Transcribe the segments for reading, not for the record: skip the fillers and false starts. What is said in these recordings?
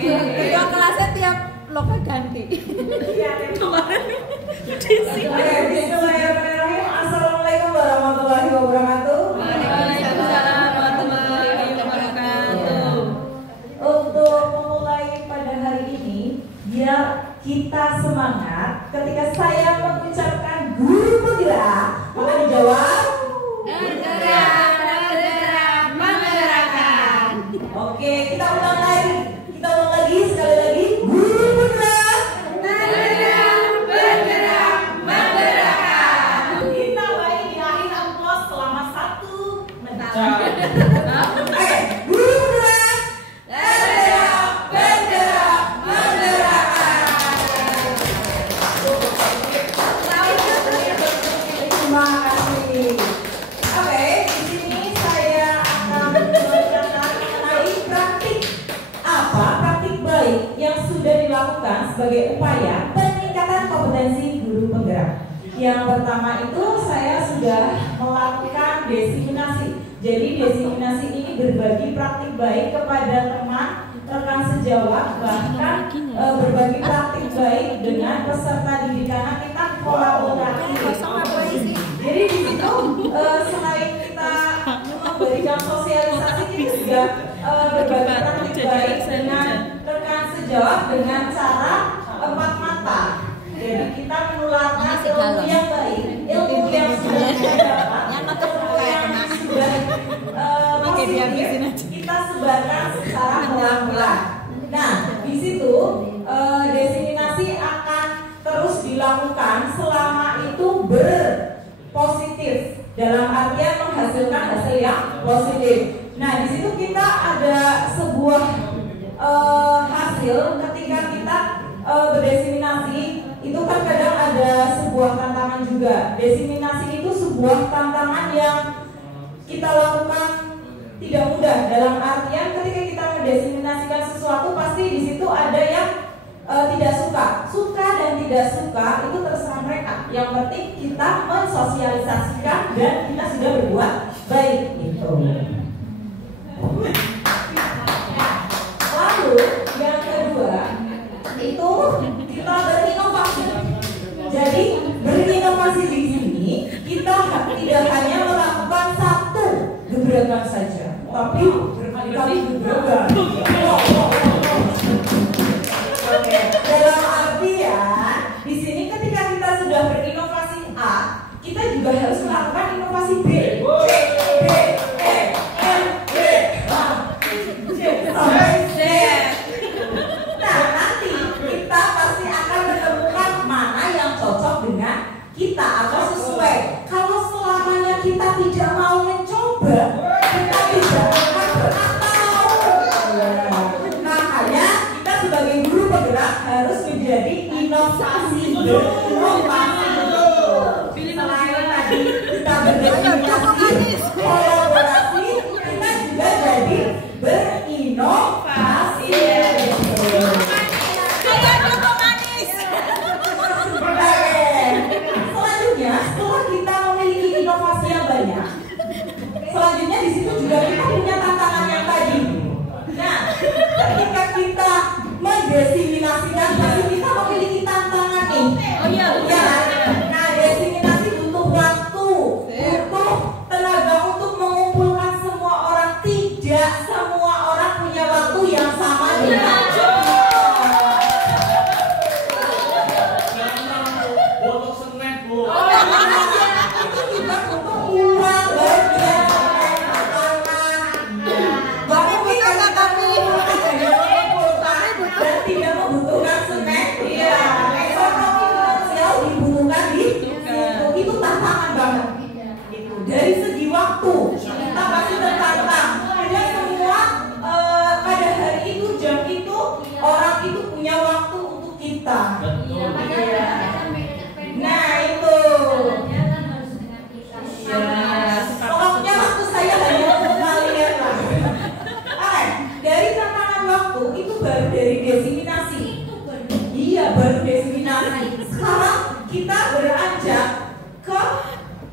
Ketua kelasnya tiap loka ganti. Kemarin di sini. Bismillahirrahmanirrahim. Assalamualaikum warahmatullahi wabarakatuh. Waalaikumsalam warahmatullahi wabarakatuh. Untuk memulai pada hari ini, biar kita semangat ketika saya mengucapkan guru penggerak, maka dijawab Bergerak, bergerak, menggerakkan. oke, kita ulang lagi. Sekali lagi. Guru penggerak, Bergerak, bergerak, menggerakkan. kita bagi di akhir amplos selama 1 menit. Oke, guru penggerak, Bergerak, bergerak, menggerakkan. terima kasih. Oke, di sini saya akan menjelaskan mengenai praktik baik yang sudah dilakukan sebagai upaya peningkatan kompetensi guru penggerak. Yang pertama itu saya sudah melakukan desiminasi. Jadi desiminasi ini berbagi praktik baik kepada teman, rekan sejawat, bahkan berbagi praktik baik dengan peserta didik karena kita kolaborasi. Jadi di situ selain kita memberikan sosialisasi, kita juga berbagi praktik baik dengan rekan sejawat dengan cara 4 mata. Jadi kita menularkan ilmu yang baik, ilmu yang sudah kita dapat, ilmu yang sudah positif, kita sebarkan secara pelan-pelan. Nah, di situ desiminasi akan terus dilakukan selama itu berpositif, dalam artian menghasilkan hasil yang positif. Nah, di situ kita ada sebuah hasil ketika kita berdesiminasi. Itu kan kadang ada sebuah tantangan juga. Desiminasi itu sebuah tantangan yang kita lakukan tidak mudah. Dalam artian ketika kita mendesiminasikan sesuatu, pasti di situ ada yang tidak suka. Suka dan tidak suka itu terserah mereka. Yang penting kita mensosialisasikan dan kita sudah berbuat baik gitu. Lalu yang kedua itu kita berinovasi. Jadi berinovasi di sini kita tidak hanya melakukan satu gebrakan saja, tapi berkali-kali gebrakan. Oke, dalam artian di sini ketika kita sudah berinovasi A, kita juga harus melakukan inovasi B, C, D, E, F, G, H, sampai Z. Nah, nanti kita pasti akan menemukan mana yang cocok dengan kita atau sesuai. Kalau selamanya kita tidak mau mencoba, kita tidak akan pernah tahu. Makanya kita sebagai guru penggerak harus menjadi inovasi. Selain tadi kita berinovasi, kolaborasi, kita juga jadi berinovasi. Selanjutnya, setelah kita memiliki inovasi yang banyak, selanjutnya di situ juga kita punya tantangan yang tadi. Nah, ketika kita mendesiminasikan, pasti kita memiliki tantangan nih. Oh iya. Nah, desiminasi butuh waktu, butuh tenaga untuk mengumpulkan semua orang. Tidak semua orang punya waktu yang sama dengan tidak membutuhkan semen, iya. Ekonomi finansial dibutuhkan di situ. Itu tantangan banget. Itu dari segi waktu kita pasti tertantang. Tidak semua pada hari itu jam itu orang itu punya waktu untuk kita. Nah itu. Pokoknya waktu saya hanya untuk kalian lah. Dari tantangan waktu itu baru dari desiminasi. Iya, baru desiminasi. Sekarang kita beranjak ke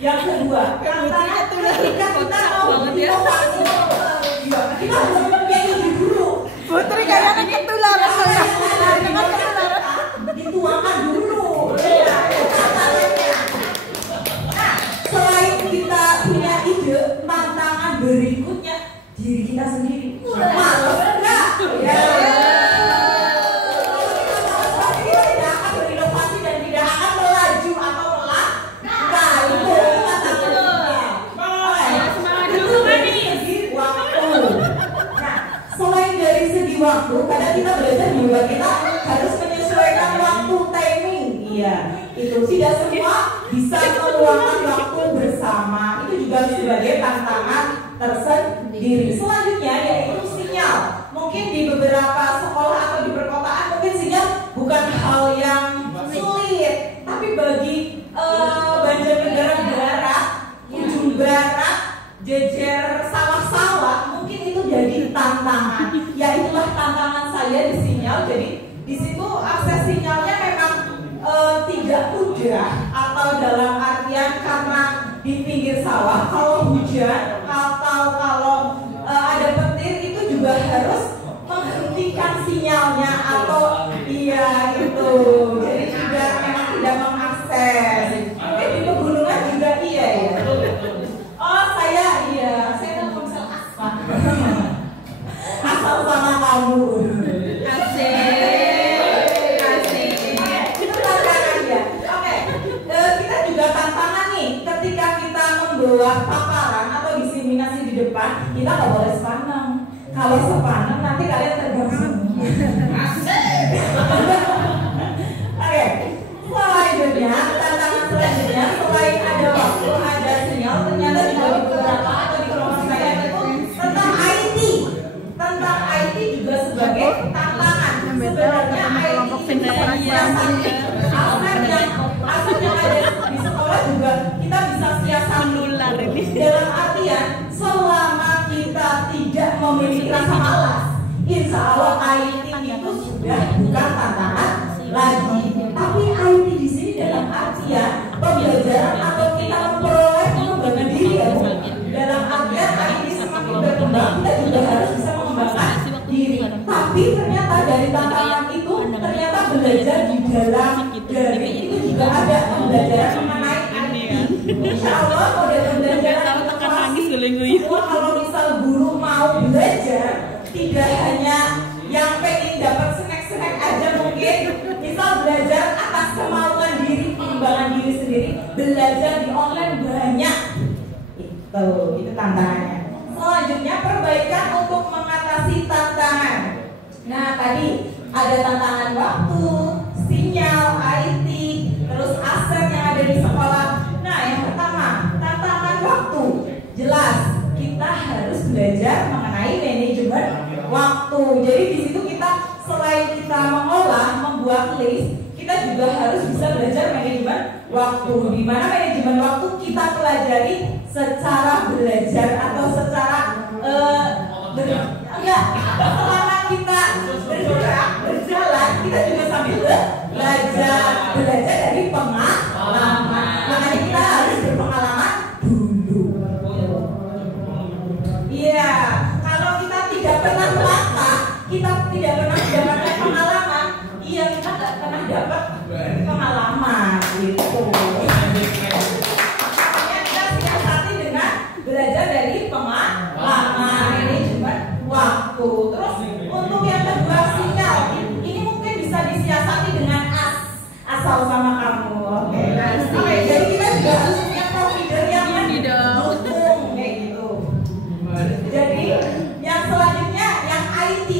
yang kedua. Tantangan ketika kita mau inovasi, kita harus mempunyai ide dulu. Putri kayaknya ketularan saya. Dituangkan dulu. Nah, selain kita punya ide, tantangan berikutnya diri kita sendiri. Malas enggak? Ya. Kita tidak akan berinovasi dan tidak akan melaju atau melangkah. Itu tantangannya. Selain dari segi waktu, kadang kita belajar juga kita harus menyesuaikan waktu timing. Iya, itu tidak semua bisa meluangkan waktu bersama. Itu juga sebagai tantangan tersendiri. Selanjutnya yaitu sinyal. Mungkin di beberapa sekolah atau di perkotaan mungkin sinyal bukan hal yang sulit, tapi bagi Banjarnegara Barat, ujung barat, jejer sawah-sawah, mungkin itu jadi tantangan. Ya itulah tantangan saya di sinyal. Jadi di situ akses sinyalnya memang tidak mudah, atau dalam artian karena di pinggir sawah, kalau hujan atau kalau ada petir itu juga harus menghentikan sinyalnya atau iya itu. Jadi juga memang tidak mengakses. Mungkin di pegunungan juga iya ya. Oh saya Telkomsel Aspa. Asal sama kamu. Asik. Itu tantangannya. Oke. Kita juga tantangan nih ketika kita membuat paparan atau diseminasi di depan, kita nggak boleh sepaneng. Kalau sepaneng nanti kalian terbang semua. Oke. Selanjutnya, tantangan selanjutnya selain ada waktu, ada sinyal, ternyata juga di beberapa atau di kelompok saya itu tentang IT. Tentang IT juga sebagai tantangan. Sebenarnya IT itu siasati. Aset yang ada di sekolah juga kita bisa siasati. Dalam artian selama kita tidak memiliki rasa malas, insya Allah IT itu sudah bukan tantangan lagi. Tapi IT di sini dalam artian pembelajaran atau kita memperoleh pengembangan diri ya. Dalam artian IT semakin berkembang, kita juga harus bisa mengembangkan diri. Tapi ternyata dari tantangan itu ternyata belajar di dalam dari itu juga ada pembelajaran mengenai IT. Insya Allah model pembelajaran kalau misal guru mau belajar tidak hanya yang pengen dapat snack-snack aja, mungkin misal belajar atas kemauan diri, pengembangan diri sendiri, belajar di online banyak. Itu tantangannya. Selanjutnya perbaikan untuk mengatasi tantangan. Nah tadi ada tantangan waktu, sinyal, IT, terus aset yang ada di sekolah. Nah yang pertama tantangan waktu. Jelas kita harus belajar mengenai manajemen waktu. Jadi di situ kita selain kita mengolah, membuat list, kita juga harus bisa belajar manajemen waktu. Di mana manajemen waktu kita pelajari secara belajar atau secara selama kita berjalan kita juga sambil belajar dari pengalaman. Makanya kita harus berpengalaman dulu. Iya, kalau kita tidak pernah melangkah, kita tidak pernah mendapatkan pengalaman, iya kita nggak pernah dapat pengalaman gitu. Makanya kita siasati dengan belajar dari pengalaman, manajemen waktu. Terus untuk yang kedua sinyal, ini mungkin bisa disiasati dengan asal sama kamu. Oke, jadi kita juga harus punya provider yang mendukung kayak gitu. Jadi yang selanjutnya yang IT.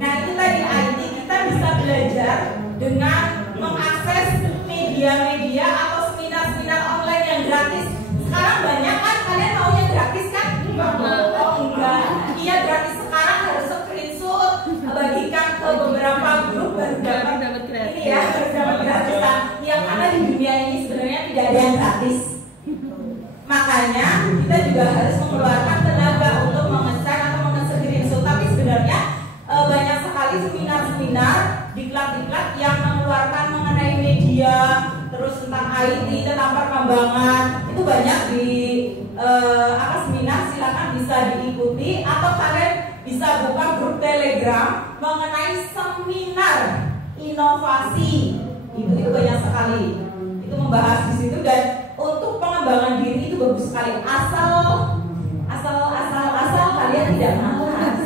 Nah itu tadi IT kita bisa belajar dengan mengakses media-media atau seminar-seminar online yang gratis. Sekarang banyak kan, kalian maunya gratis kan? Oh enggak, iya gratis. Sekarang harus screenshot, bagikan ke beberapa grup baru dapat ini ya, harus dapat gratisan. Ya karena di dunia ini sebenarnya tidak ada yang gratis. Makanya kita juga harus mengeluarkan tenaga untuk mengecek atau meng-screenshot. Tapi sebenarnya banyak sekali seminar-seminar diklat-diklat yang mengeluarkan mengenai media, terus entah di seminar, silakan bisa diikuti atau kalian bisa buka grup Telegram mengenai seminar inovasi. Itu banyak sekali. Itu membahas di situ, dan untuk pengembangan diri itu bagus sekali. Asal kalian tidak malas.